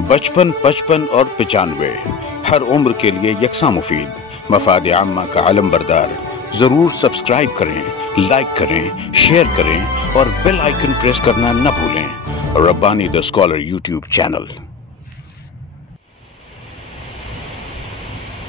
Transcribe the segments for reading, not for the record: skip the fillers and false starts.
बचपन, 55 और 95 हर उम्र के लिए यकसा मुफीद। मफाद आम्मा का आलम बरदार। जरूर सब्सक्राइब करें, लाइक करें, शेयर करें और बेल आइकन प्रेस करना न भूलें। Rabbani the scholar YouTube channel.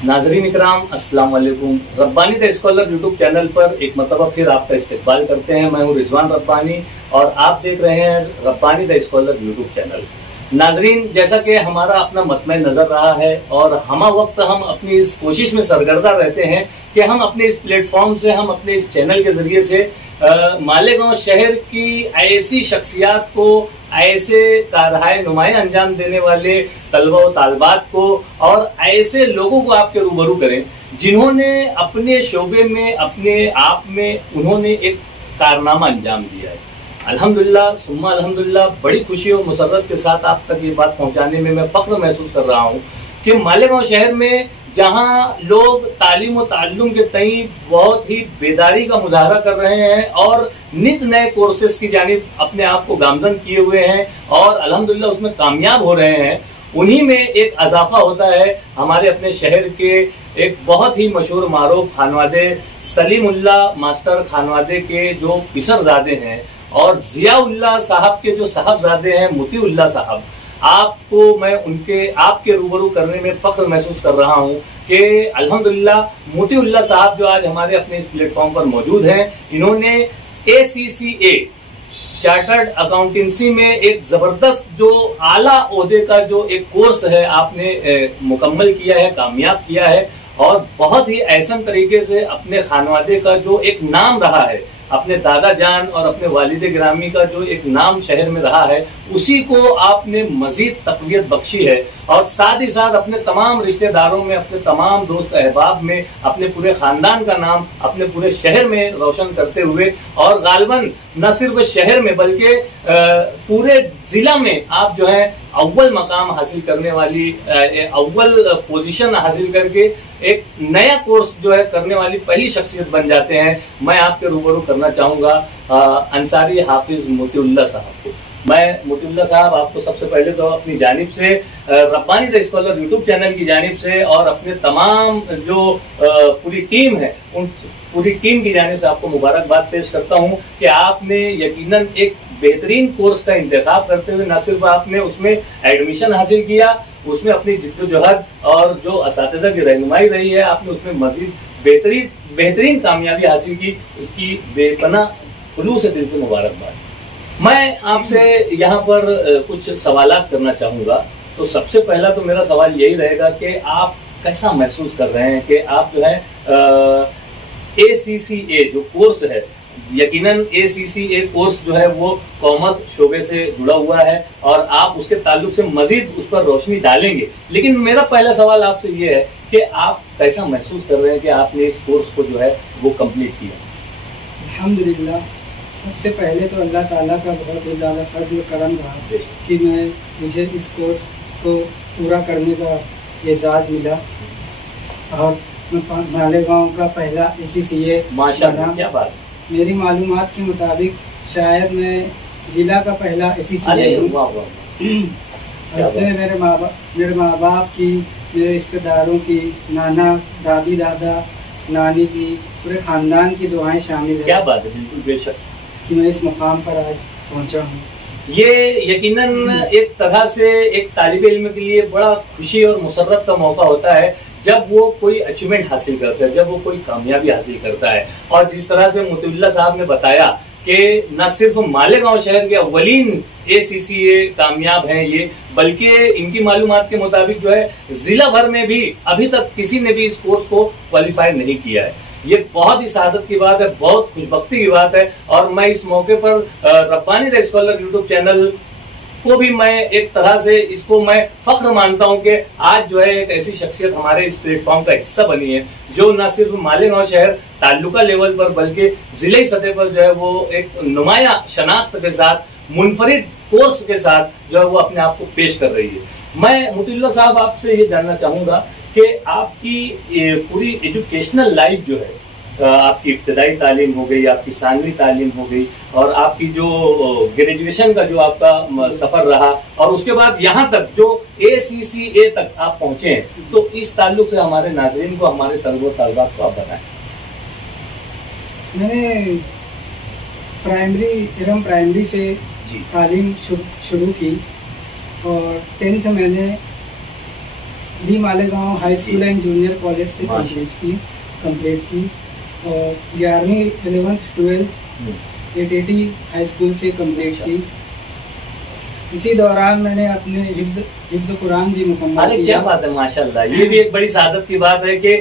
नाज़रीन इकराम, अस्सलाम वालेकुम। Rabbani the scholar YouTube channel पर एक मरतबा फिर आपका इस्तकबाल करते हैं। मैं हूं रिजवान रब्बानी और आप देख रहे हैं Rabbani the scholar YouTube channel. नाज़रीन, जैसा कि हमारा अपना मतमय नजर रहा है और हम वक्त हम अपनी इस कोशिश में सरगर्दा रहते हैं कि हम अपने इस प्लेटफॉर्म से, हम अपने इस चैनल के जरिए से मालेगांव शहर की ऐसी शख्सियात को, ऐसे कारहाय नुमाया अंजाम देने वाले तलबा व तालिबात को और ऐसे लोगों को आपके रूबरू करें जिन्होंने अपने शोबे में, अपने आप में उन्होंने एक कारनामा अंजाम दिया है। अल्हम्दुलिल्लाह सुम्मा अल्हम्दुलिल्लाह, बड़ी खुशी और मुसर्रत के साथ आप तक ये बात पहुंचाने में मैं फख्र महसूस कर रहा हूं कि मालेगांव शहर में जहां लोग तालीम और ताल्लुम के तई बहुत ही बेदारी का मुजाहरा कर रहे हैं और नित नए कोर्सेज की जानिब अपने आप को गामजन किए हुए हैं और अल्हम्दुलिल्लाह उसमें कामयाब हो रहे हैं, उन्हीं में एक अजाफा होता है हमारे अपने शहर के एक बहुत ही मशहूर मारूफ खानवादे सलीमुल्लाह मास्टर खानवादे के जो पिसरजादे हैं और जियाउल्लाह साहब के जो साहबजादे हैं मोतीउल्लाह साहब, आपको मैं उनके आपके रूबरू करने में फख्र महसूस कर रहा हूं कि अल्हम्दुलिल्लाह मोतीउल्लाह साहब जो आज हमारे अपने इस प्लेटफॉर्म पर मौजूद हैं, इन्होंने ACCA चार्टर्ड अकाउंटेंसी में एक जबरदस्त जो आला ओहदे का जो एक कोर्स है आपने मुकम्मल किया है, कामयाब किया है और बहुत ही ऐसन तरीके से अपने खानवादे का जो एक नाम रहा है, अपने दादा जान और अपने वालिद गिरामी का जो एक नाम शहर में रहा है, उसी को आपने मजीद तकवीत बख्शी है और साथ ही साथ अपने तमाम रिश्तेदारों में, अपने तमाम दोस्त अहबाब में, अपने पूरे खानदान का नाम अपने पूरे शहर में रोशन करते हुए और गालिबन न सिर्फ शहर में बल्कि पूरे जिला में आप जो है अव्वल मकाम हासिल करने वाली, अव्वल पोजीशन हासिल करके एक नया कोर्स जो है करने वाली पहली शख्सियत बन जाते हैं। मैं आपके रूबरू करना चाहूंगा अंसारी हाफिज मोतीउल्लाह साहब को। मैं मोतीउल्लाह साहब आपको सबसे पहले तो अपनी जानिब से, Rabbani the scholar YouTube channel की जानिब से और अपने तमाम जो पूरी टीम है उन पूरी टीम की जानिब से आपको मुबारकबाद पेश करता हूं कि आपने यकीनन एक बेहतरीन कोर्स का इंतखाब करते हुए न सिर्फ आपने उसमें एडमिशन हासिल किया, उसमें अपनी जिद्दोजहद और जो असातिज़ा की रहनुमाई रही है, आपने उसमें मजीद बेहतरीन कामयाबी हासिल की। उसकी बेपना खुलूस से दिल से मुबारकबाद। मैं आपसे यहाँ पर कुछ सवालात करना चाहूंगा। तो सबसे पहला तो मेरा सवाल यही रहेगा कि आप कैसा महसूस कर रहे हैं कि आप जो है ACCA जो कोर्स है, यकीनन ACCA कोर्स जो है वो कॉमर्स शोबे से जुड़ा हुआ है और आप उसके ताल्लुक से मजीद उस पर रोशनी डालेंगे, लेकिन मेरा पहला सवाल आपसे ये है कि आप कैसा महसूस कर रहे हैं कि आपने इस कोर्स को जो है वो कंप्लीट किया? अल्हम्दुलिल्लाह, सबसे पहले तो अल्लाह ताला का बहुत ही ज़्यादा फज़्ल करम रहा कि मुझे इस कोर्स को पूरा करने का एजाज़ मिला और मालेगांव का पहला ACCA माशाअल्लाह, क्या बात। मेरी मालूमात के मुताबिक शायद मैं जिला का पहला ACCA हूँ। इसमें मेरे माँ बाप की, मेरे रिश्तेदारों की, नाना दादी दादा नानी की, पूरे खानदान की दुआएं शामिल है। क्या बात है, बिल्कुल बेशक कि मैं इस मुकाम पर आज पहुंचा हूँ। ये यकीनन एक तरह से एक तालिब इल्म के लिए बड़ा खुशी और मुसर्रत का मौका होता है जब वो कोई अचीवमेंट हासिल करता है, जब वो कोई कामयाबी हासिल करता है। और जिस तरह से मोतीउल्लाह साहब ने बताया कि न सिर्फ मालेगांव शहर के अव्वलीन ACCA कामयाब हैं ये, बल्कि इनकी मालूमात के मुताबिक जो है जिला भर में भी अभी तक किसी ने भी इस कोर्स को क्वालिफाई नहीं किया है। ये बहुत ही सादत की बात है, बहुत खुशबख्ती की बात है और मैं इस मौके पर Rabbani the scholar YouTube channel को भी मैं एक तरह से इसको मैं फख्र मानता हूं कि आज जो है एक ऐसी शख्सियत हमारे इस प्लेटफॉर्म का हिस्सा बनी है जो न सिर्फ मालेगांव शहर ताल्लुका लेवल पर बल्कि जिले सतह पर जो है वो एक नुमाया शनाख्त के साथ, मुनफरिद कोर्स के साथ जो है वो अपने आप को पेश कर रही है। मैं मोतीउल्लाह साहब आपसे ये जानना चाहूंगा कि आपकी पूरी एजुकेशनल लाइफ जो है आपकी इब्तदाई तालीम हो गई, आपकी सानवी तालीम हो गई, और आपकी जो ग्रेजुएशन का जो आपका सफर रहा, और उसके बाद यहाँ तक जो ACCA तक आप पहुंचे हैं, तो इस ताल्लुक से हमारे नाज़रीन को, हमारे तलबो तालिबात को आप बताएं। मैंने प्राइमरी से तालीम शुरू की, और 10th मैंने D Malegaon high school and junior college से कंप्लीट की, और 11वीं 11th 12th ATT high school से कंप्लीट की। इसी दौरान मैंने अपने हिफ्ज़ कुरान भी मुकम्मल किया। क्या बात है, माशाल्लाह। ये भी एक बड़ी सादत की बात है कि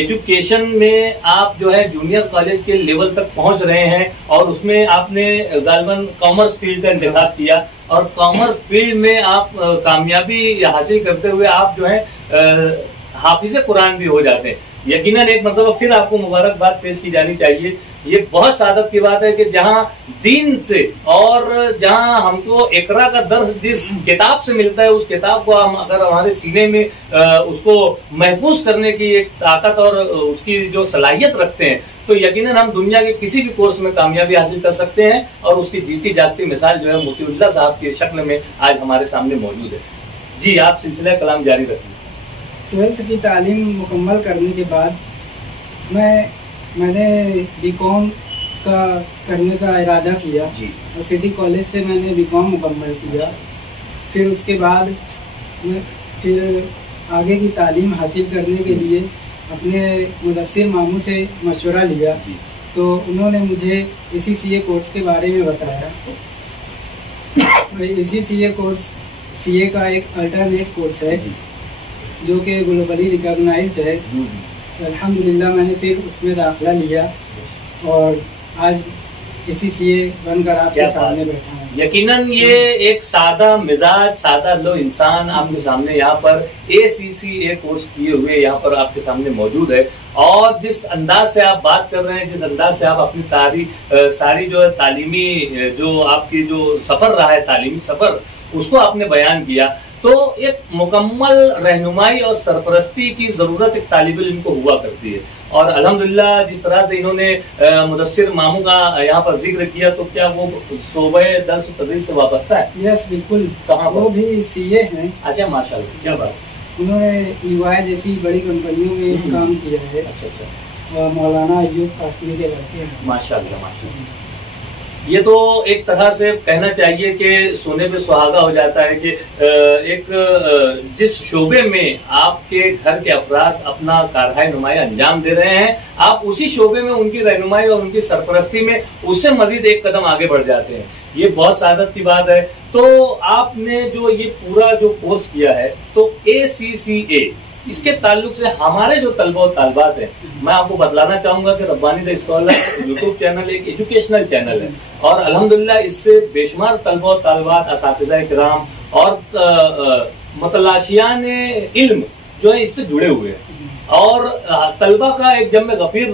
एजुकेशन में आप जो है जूनियर कॉलेज के लेवल तक पहुंच रहे हैं, और उसमें आपने गालिबन कॉमर्स फील्ड का इंतखाब किया, और कॉमर्स फील्ड में आप कामयाबी हासिल करते हुए आप जो है हाफिज़ कुरान भी हो जाते हैं। यकीनन एक मतलब फिर आपको मुबारकबाद पेश की जानी चाहिए। ये बहुत सादत की बात है कि जहां दीन से और जहां हमको इकरा का दर्स जिस किताब से मिलता है, उस किताब को हम अगर हमारे सीने में उसको महफूज करने की एक ताकत और उसकी जो सलाहियत रखते हैं, तो यकीनन हम दुनिया के किसी भी कोर्स में कामयाबी हासिल कर सकते हैं। और उसकी जीती जागती मिसाल जो है मोतीउल्लाह साहब की शक्ल में आज हमारे सामने मौजूद है। जी, आप सिलसिला कलाम जारी रखें। 12th की तालीम मुकम्मल करने के बाद मैंने BCom का करने का इरादा किया, और सिटी कॉलेज से मैंने BCom मुकम्मल किया। फिर उसके बाद फिर आगे की तालीम हासिल करने के लिए अपने मुदस्सिर मामू से मशवरा लिया, तो उन्होंने मुझे ACCA कोर्स के बारे में बताया। ACCA कोर्स CA का एक अल्टरनेट कोर्स है जो कि ग्लोबली रिकॉग्नाइज्ड है। अल्हम्दुलिल्लाह मैंने फिर उसमें दाखिला लिया, और आज ACCA बनकर आपके सामने बैठा हूँ। यकीनन ये एक सादा मिजाज, सादा लो इंसान आपके सामने यहाँ पर ACCA कोर्स किए हुए यहाँ पर आपके सामने मौजूद है। और जिस अंदाज से आप बात कर रहे हैं, जिस अंदाज से आप अपनी सारी जो तालीमी जो आपकी जो सफर रहा है, तालीमी सफर, उसको आपने बयान किया, तो एक मुकम्मल रहनुमाई और सरपरस्ती की जरूरत एक तालिब इल्म को हुआ करती है। और अल्हम्दुलिल्लाह जिस तरह से इन्होंने मुदस्सिर मामू का यहाँ पर जिक्र किया, तो क्या वो शोबे दर्स तदरीस से वाबस्ता है? यस, बिल्कुल। कहाँ? वो भी CA हैं। अच्छा, माशाल्लाह, क्या बात। उन्होंने EY जैसी बड़ी कंपनियों में काम किया है। अच्छा। मौलाना अय्यूब कासमी के लड़के हैं। माशाल्लाह, माशाल्लाह। ये तो एक तरह से कहना चाहिए कि सोने पे सुहागा हो जाता है कि एक जिस शोबे में आपके घर के अफराद अपना कारहाय नुमाया अंजाम दे रहे हैं, आप उसी शोबे में उनकी रहनुमाई और उनकी सरपरस्ती में उससे मजीद एक कदम आगे बढ़ जाते हैं। ये बहुत सादत की बात है। तो आपने जो ये पूरा जो कोर्स किया है, तो ACCA इसके ताल्लुक से हमारे जो तलबा और तालिबात हैं, मैं आपको बतलाना चाहूंगा कि Rabbani the scholar YouTube channel एक एजुकेशनल चैनल है, और अल्हम्दुलिल्लाह इससे बेशुमार तलबा और तालिबात, असातिज़ा किराम और मतलाशियान इल्म जो है इससे जुड़े हुए हैं। और तलबा का एक जम्मे गफीर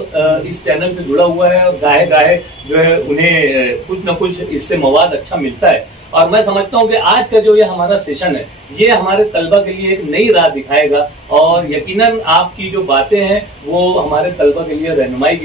इस चैनल से जुड़ा हुआ है, और गाहे गाहे जो है उन्हें कुछ न कुछ इससे मवाद अच्छा मिलता है। और मैं समझता हूँ कि आज का जो ये हमारा सेशन है, ये हमारे तलबा के लिए एक नई राह दिखाएगा, और यकीनन आपकी जो बातें हैं वो हमारे तलबा के लिए रहनुमाई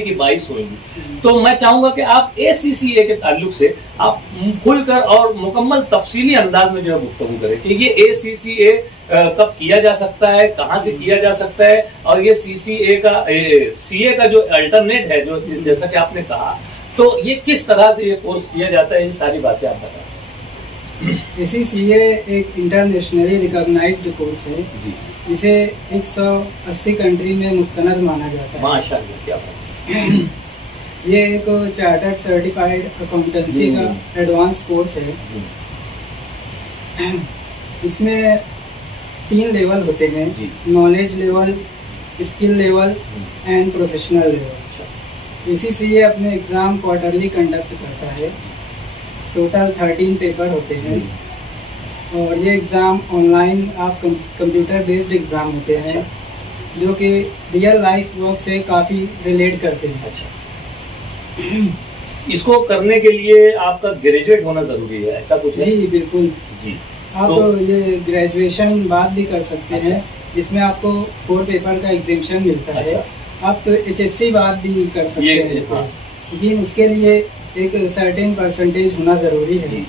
की बाइस होंगी। तो मैं चाहूंगा कि आप ACCA के ताल्लुक से आप खुलकर और मुकम्मल तफसीली अंदाज में जो है गुफ्तगू करें कि ये ACCA कब किया जा सकता है, कहाँ से किया जा सकता है, और ये CA का जो अल्टरनेट है, जो जैसा कि आपने कहा, तो ये किस तरह से ये कोर्स किया जाता है, ये सारी बातें आप बताएं। ACCA एक इंटरनेशनली रिकॉग्नाइज्ड कोर्स है जी। इसे 180 कंट्री में मुस्तनद माना जाता है। माशाअल्लाह, क्या बात है। ये एक चार्टर्ड सर्टिफाइड अकाउंटेंसी का एडवांस कोर्स है। इसमें 3 लेवल होते हैं, knowledge level, skill level and professional level. ACCA अपने एग्जाम क्वार्टरली कंडक्ट करता है। टोटल 13 पेपर होते हैं, और ये एग्जाम ऑनलाइन आप कंप्यूटर बेस्ड एग्जाम होते हैं, जो कि रियल लाइफ वर्क से काफी रिलेट करते हैं। अच्छा। इसको करने के लिए आपका ग्रेजुएट होना जरूरी है, ऐसा कुछ है? जी बिल्कुल जी। आप तो ये ग्रेजुएशन बाद भी कर सकते हैं, जिसमें आपको 4 पेपर का एग्जामिनेशन मिलता है, आप तो HSC बाद भी कर सकते हैं कोर्स, लेकिन उसके लिए एक सर्टेन परसेंटेज होना ज़रूरी है।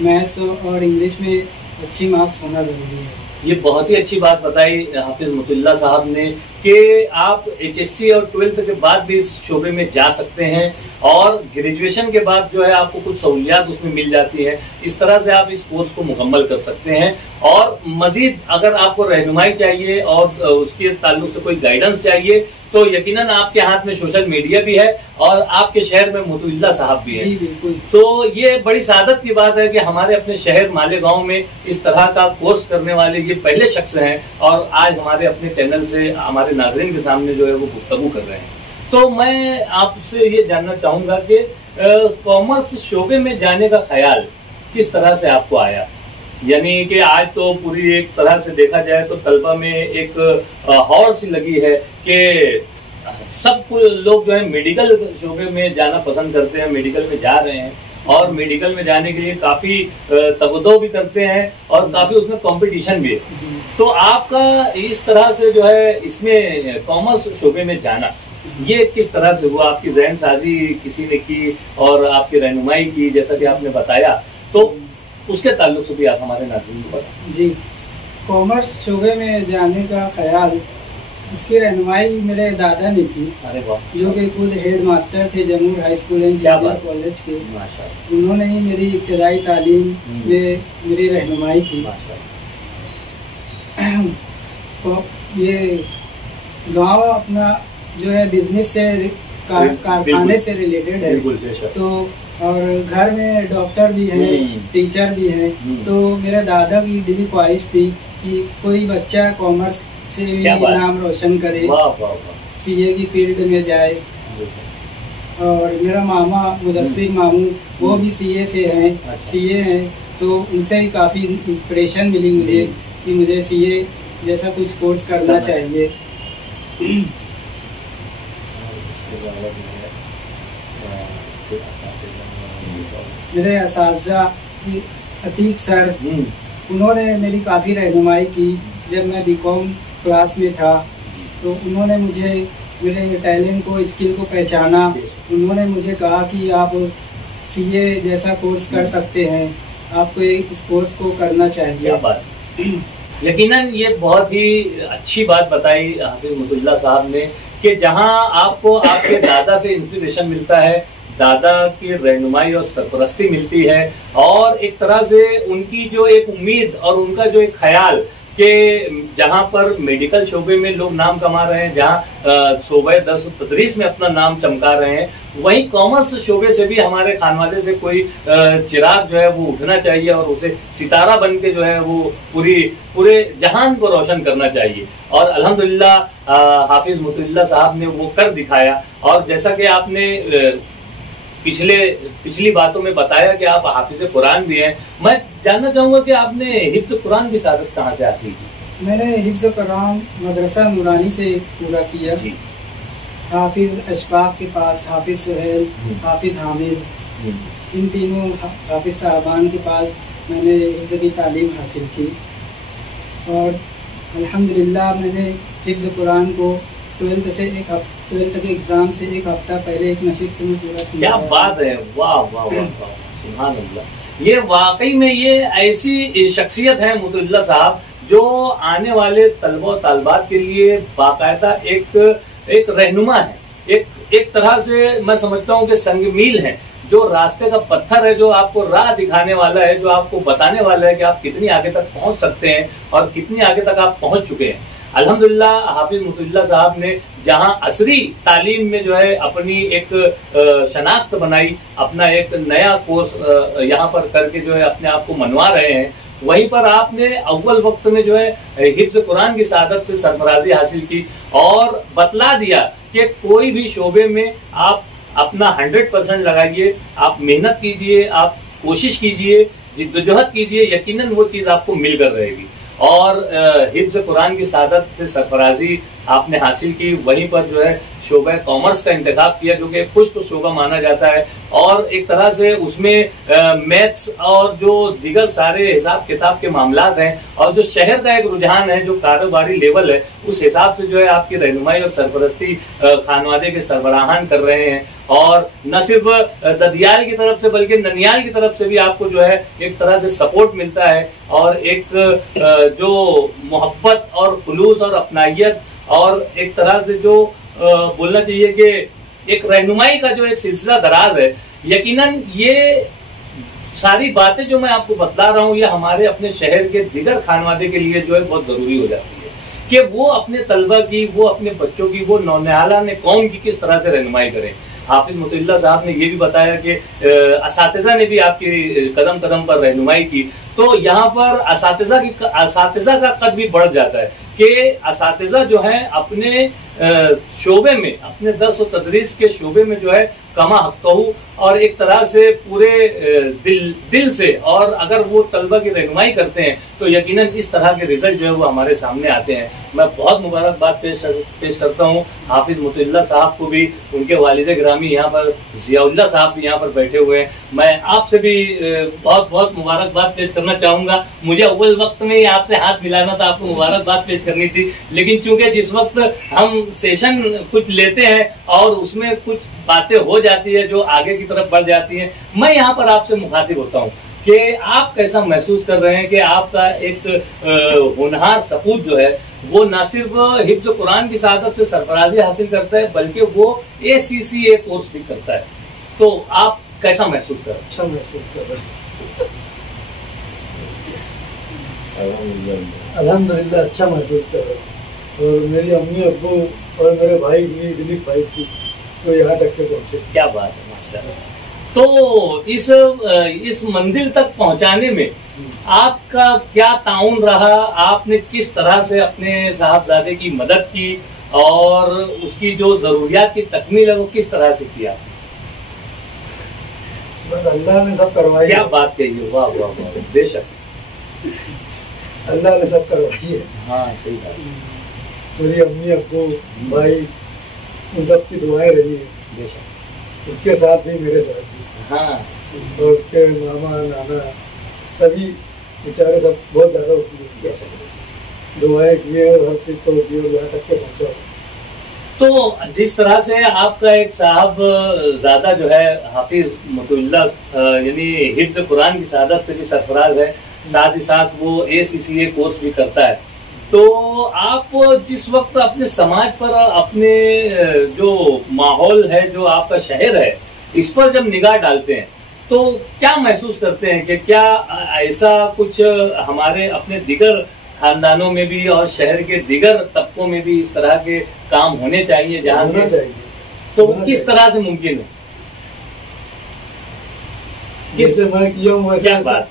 मैथ्स और इंग्लिश में अच्छी मार्क्स होना ज़रूरी है। ये बहुत ही अच्छी बात बताई हाफिज मुतुल्ला साहब ने कि आप HSC और 12th के बाद भी इस शोबे में जा सकते हैं और ग्रेजुएशन के बाद जो है आपको कुछ सहूलियात उसमें मिल जाती है। इस तरह से आप इस कोर्स को मुकम्मल कर सकते हैं। और मजीद अगर आपको रहनुमाई चाहिए और उसके ताल्लुक से कोई गाइडेंस चाहिए तो यकीनन आपके हाथ में सोशल मीडिया भी है और आपके शहर में मुतुल्ला साहब भी है। जी बिल्कुल। तो ये बड़ी सादत की बात है कि हमारे अपने शहर मालेगांव में इस तरह का कोर्स करने वाले ये पहले शख्स हैं और आज हमारे अपने चैनल से हमारे नाज़रीन के सामने जो है वो गुफ्तगू कर रहे हैं। तो मैं आपसे ये जानना चाहूंगा कि कॉमर्स शोबे में जाने का ख्याल किस तरह से आपको आया? यानी कि आज तो पूरी एक तरह से देखा जाए तो तलबा में एक हौड़ सी लगी है कि सब लोग जो है मेडिकल शोबे में जाना पसंद करते हैं, मेडिकल में जा रहे हैं और मेडिकल में जाने के लिए काफी तवज्जो भी करते हैं और काफी उसमें कंपटीशन भी है। तो आपका इस तरह से जो है इसमें कॉमर्स शोबे में जाना ये किस तरह से हुआ? आपकी जहन साजी किसी ने की और आपकी रहनुमाई की जैसा कि आपने बताया, तो उसके ताल्लुक से भी आप हमारे नाज़रीन को बताएं। जी, कॉमर्स शोबे में जाने का ख्याल इसकी रहनुमाई मेरे दादा ने की। अरे वाह। जो कि खुद हेड मास्टर थे Jamur high school and junior college के। माशाअल्लाह। उन्होंने ही मेरी इब्तदाई तालीम में मेरी रहनुमाई की। तो ये गांव अपना जो है बिजनेस से कारखाने से रिलेटेड है। तो और घर में डॉक्टर भी हैं, टीचर भी हैं। तो मेरे दादा की दिली ख्वाहिश थी कि कोई बच्चा कॉमर्स से भी नाम रोशन करे, CA की फील्ड में जाए। और मेरा मामा मुदस्सिर मामू वो भी CA से हैं, CA हैं। तो उनसे ही काफ़ी इंस्पिरेशन मिली मुझे कि मुझे CA जैसा कुछ कोर्स करना चाहिए। मेरे असातिज़ा अतीक सर उन्होंने मेरी काफ़ी रहनुमाई की। जब मैं BCom क्लास में था तो उन्होंने मुझे मेरे टैलेंट को, स्किल को पहचाना। उन्होंने मुझे कहा कि आप CA जैसा कोर्स कर सकते हैं, आपको इस कोर्स को करना चाहिए। क्या बात। यकीनन ये बहुत ही अच्छी बात बताई हाफिज मुतुल्ला साहब ने कि जहां आपको आपके दादा से इंस्पिरेशन मिलता है, दादा की रहनुमाई और सरपरस्ती मिलती है और एक तरह से उनकी जो एक उम्मीद और उनका जो एक ख्याल कि जहां पर मेडिकल शोबे में लोग नाम कमा रहे हैं, जहां शोबे दर्स तदरीस में अपना नाम चमका रहे हैं, वहीं कॉमर्स शोबे से भी हमारे खानवाले से कोई चिराग जो है वो उठना चाहिए और उसे सितारा बन के जो है वो पूरे जहान को रोशन करना चाहिए। और अल्हम्दुलिल्लाह हाफिज मुतुल्ला साहब ने वो कर दिखाया। और जैसा कि आपने पिछली बातों में बताया कि आप हाफिज कुरान भी हैं, मैं जानना चाहूंगा कि आपने हिफ्ज कुरान की सादत कहाँ से हासिल की? मैंने हिफ्ज कुरान मदरसा नूरानी से पूरा किया। हाफिज अशफाक के पास, हाफिज सुहेल, हाफिज हामिद, इन तीनों हाफिज साहबान के पास मैंने हिफ्ज की तालीम हासिल की। और अल्हम्दुलिल्लाह मैंने हिफ्ज कुरान को 12th के एग्जाम से एक हफ्ता पहले एक नशिस्त में पूरा सुना। क्या बात है, वाह वाह वाह सुभान अल्लाह। ये वाकई में ये ऐसी शख्सियत है मुतुल्ला साहब जो आने वाले तलबा तालबात के लिए बाकायदा एक रहनुमा है, एक तरह से मैं समझता हूँ कि संगमील है, जो रास्ते का पत्थर है, जो आपको राह दिखाने वाला है, जो आपको बताने वाला है कि आप कितनी आगे तक पहुंच सकते हैं और कितनी आगे तक आप पहुंच चुके हैं। अल्हम्दुलिल्लाह हाफिज मुतुल्ला साहब ने जहां असरी तालीम में जो है अपनी एक शनाख्त बनाई, अपना एक नया कोर्स यहाँ पर करके जो है अपने आप को मनवा रहे हैं, वहीं पर आपने अव्वल वक्त में जो है हिफ्ज कुरान की सादत से सरफराजी हासिल की और बतला दिया कि कोई भी शोबे में आप अपना 100% लगाइए, आप मेहनत कीजिए, आप कोशिश कीजिए, जिद्दोजहद कीजिए, यकीनन वो चीज आपको मिलकर रहेगी। और हिफ्ज कुरान की सादत से सरफराजी आपने हासिल की, वहीं पर जो है शोबा कॉमर्स का इंतखाब किया, जो कि पुष्ट शोबा माना जाता है, और एक तरह से उसमें मैथ्स और जो दीगर सारे हिसाब किताब के मामलात हैं, और जो शहर का एक रुझान है, जो कारोबारी लेवल है, उस हिसाब से जो है आपकी रहनुमाई और सरपरस्ती खानवादे के सरबराहान कर रहे हैं। और न सिर्फ ददियाल की तरफ से बल्कि ननियाल की तरफ से भी आपको जो है एक तरह से सपोर्ट मिलता है, और एक जो मोहब्बत और खुलूस और अपनाइयत और एक तरह से जो बोलना चाहिए कि एक रहनुमाई का जो एक सिलसिला दराज है। यकीनन ये सारी बातें जो मैं आपको बतला रहा हूँ, ये हमारे अपने शहर के दिगर खानवादे के लिए जो है बहुत जरूरी हो जाती है कि वो अपने तलबा की, वो अपने बच्चों की, वो नौनिहालान कौम की किस तरह से रहनुमाई करें। हाफिज मुतइल्ला साहब ने ये भी बताया कि असातिज़ा ने भी आपकी कदम कदम पर रहनुमाई की, तो यहाँ पर असातिज़ा का कद भी बढ़ जाता है कि असातिज़ा जो है अपने शोबे में, अपने दर्स और तदरीस के शोबे में जो है कमा हक़्क़हू और एक तरह से पूरे दिल से, और अगर वो तलबा की रहनुमाई करते हैं तो यकीनन इस तरह के रिजल्ट जो है वो हमारे सामने आते हैं। मैं बहुत मुबारकबाद पेश करता हूँ हाफिज मुतइल्ला साहब को भी, उनके वालिद गिरामी यहाँ पर ज़ियाउल्लाह साहब भी यहाँ पर बैठे हुए हैं। मैं आपसे भी बहुत बहुत मुबारकबाद पेश करना चाहूँगा। मुझे अव्वल वक्त में ही आपसे हाथ मिलाना था, आपको मुबारकबाद पेश करनी थी, लेकिन चूंकि जिस वक्त हम सेशन कुछ लेते हैं और उसमें कुछ बातें हो जाती है जो आगे की तरफ बढ़ जाती हैं, मैं यहाँ पर आपसे मुखातिब होता हूँ कि आप कैसा महसूस कर रहे हैं कि आपका एक होनहार सपूत जो है वो न सिर्फ हिफ्ज़ कुरान की शहादत से सरफराजी हासिल करता है बल्कि वो ACCA कोर्स भी करता है, तो आप कैसा महसूस कर रहे हैं? अच्छा महसूस कर रहे हैं, अल्हम्दुलिल्लाह अच्छा महसूस कर रहे हैं। और मेरी अम्मी अब्बू और मेरे भाई भी, दिलीप भाई थी, तो यहाँ तक के पहुंचे। क्या बात है, माशाल्लाह। तो इस मंजिल तक पहुंचाने में आपका क्या ताउन रहा? आपने किस तरह से अपने साहबजादे की मदद की और उसकी जो जरूरियात की तकमील है वो किस तरह से किया? बस अल्लाह ने सब करवाई। क्या बात कही, वाह वाह वाह, बेशक अल्लाह ने सब करवाई है। हाँ सही बात। मेरी अम्मी अब्बू भाई उन सब की दुआएं रही है, बेशक। उसके साथ भी मेरे साथ भी। हाँ, और उसके मामा नाना सभी बेचारे सब बहुत ज्यादा दुआएं किए और हर चीज को दिए, यहाँ तक के पहुंचा। तो जिस तरह से आपका एक साहब ज़्यादा जो है हाफिज मुतइल्ला यानी हिफ्ज़ कुरान की शहादत से भी सरफराज है, साथ ही साथ वो ACCA कोर्स भी करता है, तो आप जिस वक्त अपने समाज पर, अपने जो माहौल है, जो आपका शहर है, इस पर जब निगाह डालते हैं तो क्या महसूस करते हैं कि क्या ऐसा कुछ हमारे अपने दिगर खानदानों में भी और शहर के दिगर तबकों में भी इस तरह के काम होने चाहिए जहाँ होना चाहिए, तो किस तरह से मुमकिन है? जिससे मैं किया हूँ क्या बात,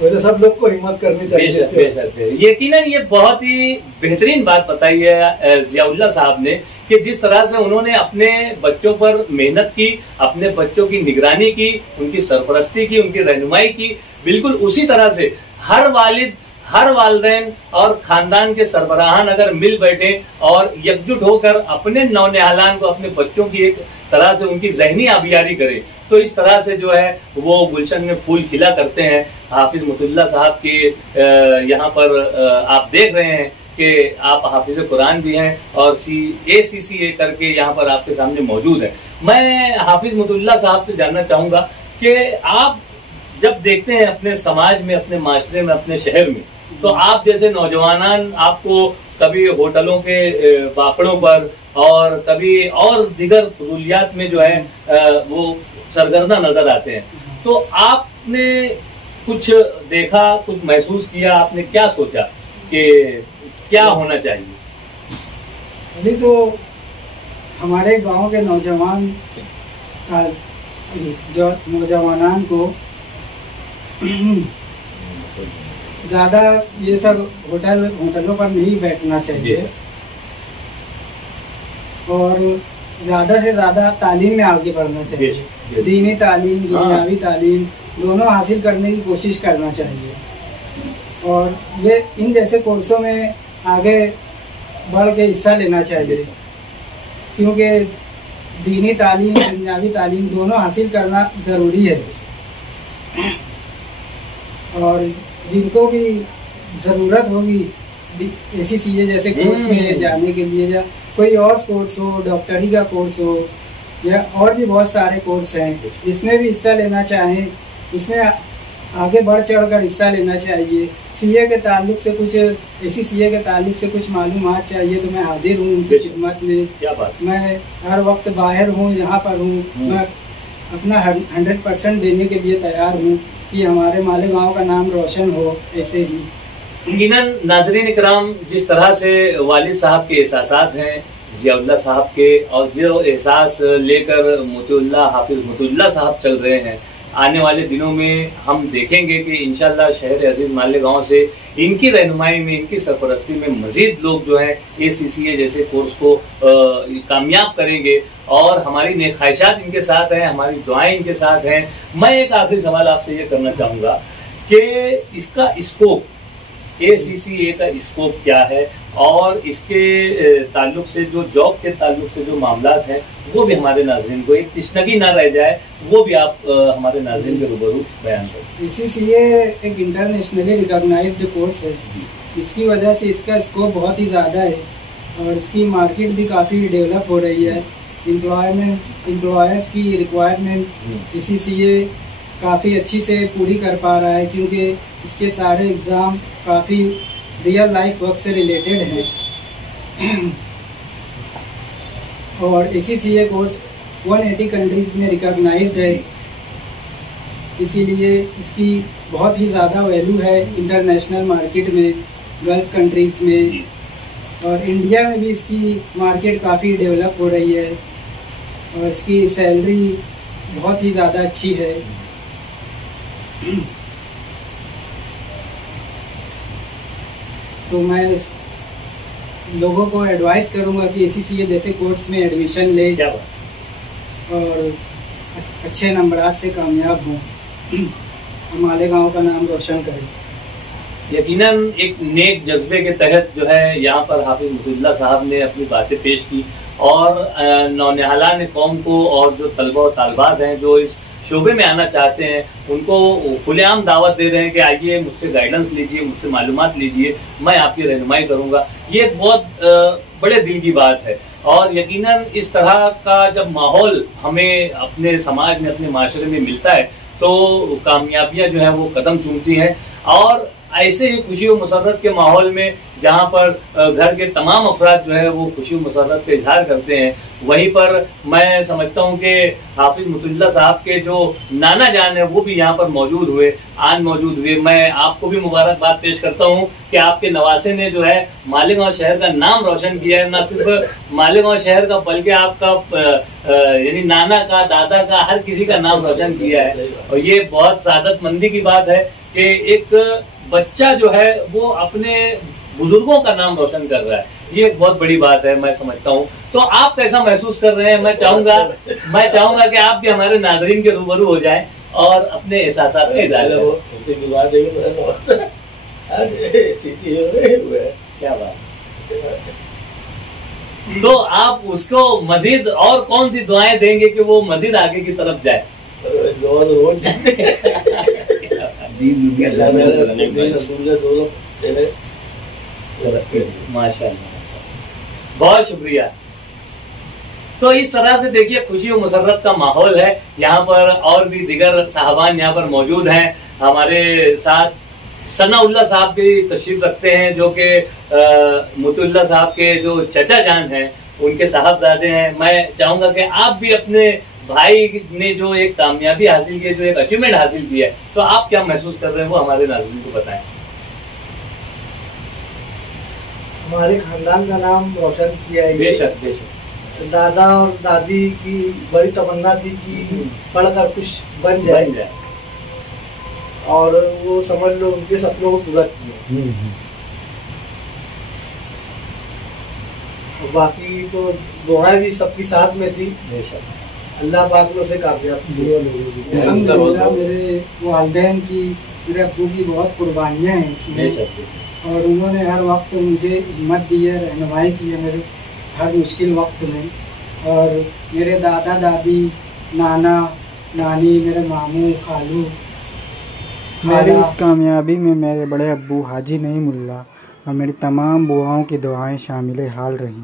वैसे सब लोग को हिम्मत करनी चाहिए। यकीनन ये बहुत ही बेहतरीन बात बताई है ज़ियाउल्लाह साहब ने कि जिस तरह से उन्होंने अपने बच्चों पर मेहनत की, अपने बच्चों की निगरानी की, उनकी सरपरस्ती की, उनकी रहनुमाई की, बिल्कुल उसी तरह से हर वालिद, हर वालिदैन और खानदान के सरबराहान अगर मिल बैठे और एकजुट होकर अपने नौनिहालान को, अपने बच्चों की एक तरह से उनकी ज़हनी आबियारी करे, तो इस तरह से जो है वो गुलशन में फूल खिला करते हैं। हाफिज मुतइल्ला साहब के यहाँ पर आप देख रहे हैं कि आप हाफिज कुरान भी हैं और ACCA करके यहाँ पर आपके सामने मौजूद है। मैं हाफिज मुतइल्ला साहब से जानना चाहूँगा कि आप जब देखते हैं अपने समाज में, अपने माशरे में, अपने शहर में, तो आप जैसे नौजवान आपको कभी होटलों के बाकड़ों पर और कभी और दिगर फजूलियात में जो है वो सरगर्दा नजर आते हैं, तो आपने कुछ देखा, कुछ महसूस किया, आपने क्या सोचा कि क्या होना चाहिए? अभी तो हमारे गांव के नौजवान को ज्यादा ये सब होटलों पर नहीं बैठना चाहिए और ज्यादा से ज्यादा तालीम में आगे बढ़ना चाहिए। दीनी तालीम, दुनियावी तालीम दोनों हासिल करने की कोशिश करना चाहिए और ये इन जैसे कोर्सों में आगे बढ़ के हिस्सा लेना चाहिए। क्योंकि दीनी तालीम दुनियावी तालीम दोनों हासिल करना ज़रूरी है। और जिनको भी ज़रूरत होगी ACCA जैसे कोर्स में जाने के लिए, या कोई और कोर्स हो, डॉक्टरी का कोर्स हो, या और भी बहुत सारे कोर्स हैं, इसमें भी हिस्सा लेना चाहें, उसमें आगे बढ़ चढ़ कर हिस्सा लेना चाहिए। CA के ताल्लुक से कुछ ACCA के ताल्लुक से कुछ मालूमात चाहिए तो मैं हाजिर हूँ उनकी खिदमत में। क्या बात। मैं हर वक्त बाहर हूँ, यहाँ पर हूँ, मैं अपना 100% देने के लिए तैयार हूँ कि हमारे मालेगांव का नाम रोशन हो। ऐसे ही यकीनन नाज़रीन इकराम, जिस तरह से वालिद साहब के एहसासात हैं ज़ियाउल्लाह साहब के, और जो एहसास लेकर मोतीउल्लाह हाफिज मोतीउल्लाह साहब चल रहे हैं, आने वाले दिनों में हम देखेंगे कि इंशाल्लाह शहर अजीज मालेगांव से इनकी रहनुमाई में, इनकी सरपरस्ती में मजीद लोग जो है ACCA जैसे कोर्स को कामयाब करेंगे। और हमारी नेक ख्वाहिशात इनके साथ हैं, हमारी दुआएं इनके साथ हैं। मैं एक आखिरी सवाल आपसे ये करना चाहूँगा कि इसका स्कोप, ACCA का स्कोप क्या है, और इसके ताल्लुक से जो जॉब के ताल्लुक से जो मामलात हैं वो भी हमारे नाज़रीन को एक तशनगी ना रह जाए, वो भी आप हमारे नाज़रीन के रूबरू बयान करें। ACCA एक इंटरनेशनली रिकॉग्नाइज्ड कोर्स है, इसकी वजह से इसका स्कोप बहुत ही ज़्यादा है और इसकी मार्केट भी काफ़ी डेवलप हो रही है। एम्प्लॉयर्स की रिक्वायरमेंट ACCA काफ़ी अच्छी से पूरी कर पा रहा है, क्योंकि इसके सारे एग्ज़ाम काफ़ी रियल लाइफ वर्क से रिलेटेड हैं। और ACCA कोर्स 180 कंट्रीज़ में रिकॉग्नाइज्ड है, इसीलिए इसकी बहुत ही ज़्यादा वैल्यू है इंटरनेशनल मार्केट में, गल्फ कंट्रीज़ में, और इंडिया में भी इसकी मार्केट काफ़ी डेवलप हो रही है और इसकी सैलरी बहुत ही ज़्यादा अच्छी है। तो मैं लोगों को एडवाइस करूंगा कि ACCA जैसे कोर्स में एडमिशन ले और अच्छे नंबरात से कामयाब हों, हमारे गांव का नाम रोशन करें। यकीनन एक नेक जज्बे के तहत जो है यहाँ पर हाफिज मोतीउल्लाह साहब ने अपनी बातें पेश की, और नौनिहालान कौम को और जो तलबा और तालबात हैं जो इस शोबे में आना चाहते हैं, उनको खुलेआम दावत दे रहे हैं कि आइए मुझसे गाइडेंस लीजिए, मुझसे मालूमात लीजिए, मैं आपकी रहनुमाई करूंगा। ये एक बहुत बड़े दिल की बात है, और यकीनन इस तरह का जब माहौल हमें अपने समाज में, अपने माशरे में मिलता है तो कामयाबियां जो है वो कदम चूमती हैं। और ऐसे ही खुशी और मुसर्रत के माहौल में जहाँ पर घर के तमाम अफराद जो है वो खुशी और मुसर्रत का इजहार करते हैं, वहीं पर मैं समझता हूँ कि हाफिज मोतीउल्लाह साहब के जो नाना जान है वो भी यहाँ पर मौजूद हुए, आज मौजूद हुए। मैं आपको भी मुबारकबाद पेश करता हूँ कि आपके नवासे ने जो है मालेगांव शहर का नाम रोशन किया है, न सिर्फ मालेगांव शहर का बल्कि आपका यानी नाना का, दादा का, हर किसी का नाम रोशन किया है। और ये बहुत सादतमंदी की बात है कि एक बच्चा जो है वो अपने बुजुर्गों का नाम रोशन कर रहा है, ये एक बहुत बड़ी बात है मैं समझता हूँ। तो आप कैसा महसूस कर रहे हैं? मैं चाहूंगा कि आप भी हमारे नाजरीन के रूबरू हो जाएं और अपने एहसासात का इज़हार करें। क्या बात। तो आप उसको मजीद और कौन सी दुआएं देंगे कि वो मजीद आगे की तरफ जाए? माशाअल्लाह, बहुत शुक्रिया। तो इस तरह से देखिए खुशी और मुसर्रत का माहौल है यहाँ पर, और भी दिगर साहबान यहाँ पर मौजूद हैं हमारे साथ। सनाउल्लाह साहब भी तशरीफ रखते हैं जो कि मोतीउल्लाह साहब के जो चचा जान हैं, उनके साहबजादे हैं। मैं चाहूंगा कि आप भी अपने भाई ने जो एक कामयाबी हासिल की है, जो एक अचीवमेंट हासिल की है, तो आप क्या महसूस कर रहे हैं वो हमारे नाज़रीन को बताएं। हमारे खानदान का नाम रोशन किया है। बेशक बेशक। दादा और दादी की बड़ी तमन्ना थी कि पढ़कर कुछ बन जाए, और वो समझ लो उनके सपनों को पूरा किया। बाकी तो दुआएं भी सबकी साथ में थी, अल्लाह पाक ने उसे कामयाब किया। मेरे वालिदैन की, मेरे अब्बू की बहुत कुर्बानियाँ हैं इसमें, और उन्होंने हर वक्त मुझे हिम्मत दी है, रहनुमाई की है मेरे हर मुश्किल वक्त में। और मेरे दादा दादी, नाना नानी, मेरे मामू खालू। मेरी इस कामयाबी में मेरे बड़े अब्बू हाजी नईम मुल्ला और मेरी तमाम बुआओं की दुआएं शामिल हाल रही।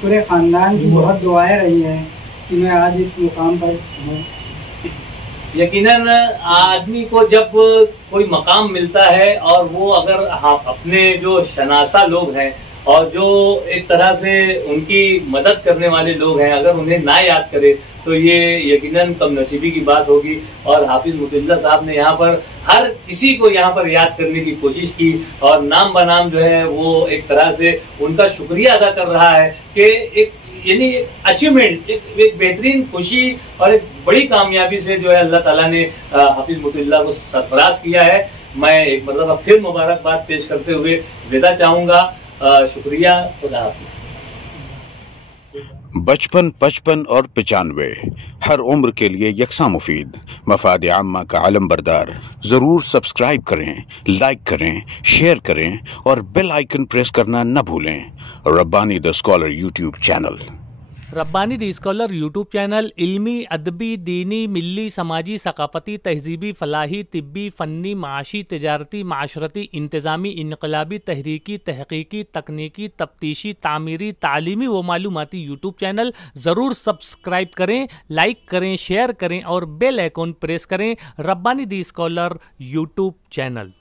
पूरे ख़ानदान की बहुत दुआएं रही हैं कि मैं आज इस मुकाम पर हूँ। यकीनन आदमी को जब कोई मकाम मिलता है और वो अगर अपने जो शनासा लोग हैं और जो एक तरह से उनकी मदद करने वाले लोग हैं, अगर उन्हें ना याद करे तो ये यकीनन कम नसीबी की बात होगी। और हाफिज मुतिल्ला साहब ने यहाँ पर हर किसी को यहाँ पर याद करने की कोशिश की और नाम बनाम जो है वो एक तरह से उनका शुक्रिया अदा कर रहा है कि एक यानी अचीवमेंट, एक बेहतरीन खुशी और एक बड़ी कामयाबी से जो है अल्लाह ताला ने हाफिज मुतिल्ला को सरफराज किया है। मैं एक मतलब फिर मुबारकबाद पेश करते हुए विदा चाहूंगा। शुक्रिया, खुदा हाफिज। बचपन, 55 और 95 हर उम्र के लिए यकसा मुफीद, मफाद आम्मा का आलम बरदार। जरूर सब्सक्राइब करें, लाइक करें, शेयर करें और बेल आइकन प्रेस करना न भूलें। Rabbani the scholar YouTube channel. Rabbani the scholar YouTube channel इल्मी, अदबी, दीनी, मिली, समाजी, सकाफती, तहजीबी, फलाही, तिब्बी, फ़न्नी, माशी, तिजारती, माशरती, इंतज़ामी, इनकलाबी, तहरीकी, तहकीकी, तकनीकी, तफ्तीशी, तामीरी, तालीमी व मालूमाती यूट्यूब चैनल। ज़रूर सब्सक्राइब करें, लाइक करें, शेयर करें और बेल आइकन प्रेस करें। Rabbani the scholar YouTube channel.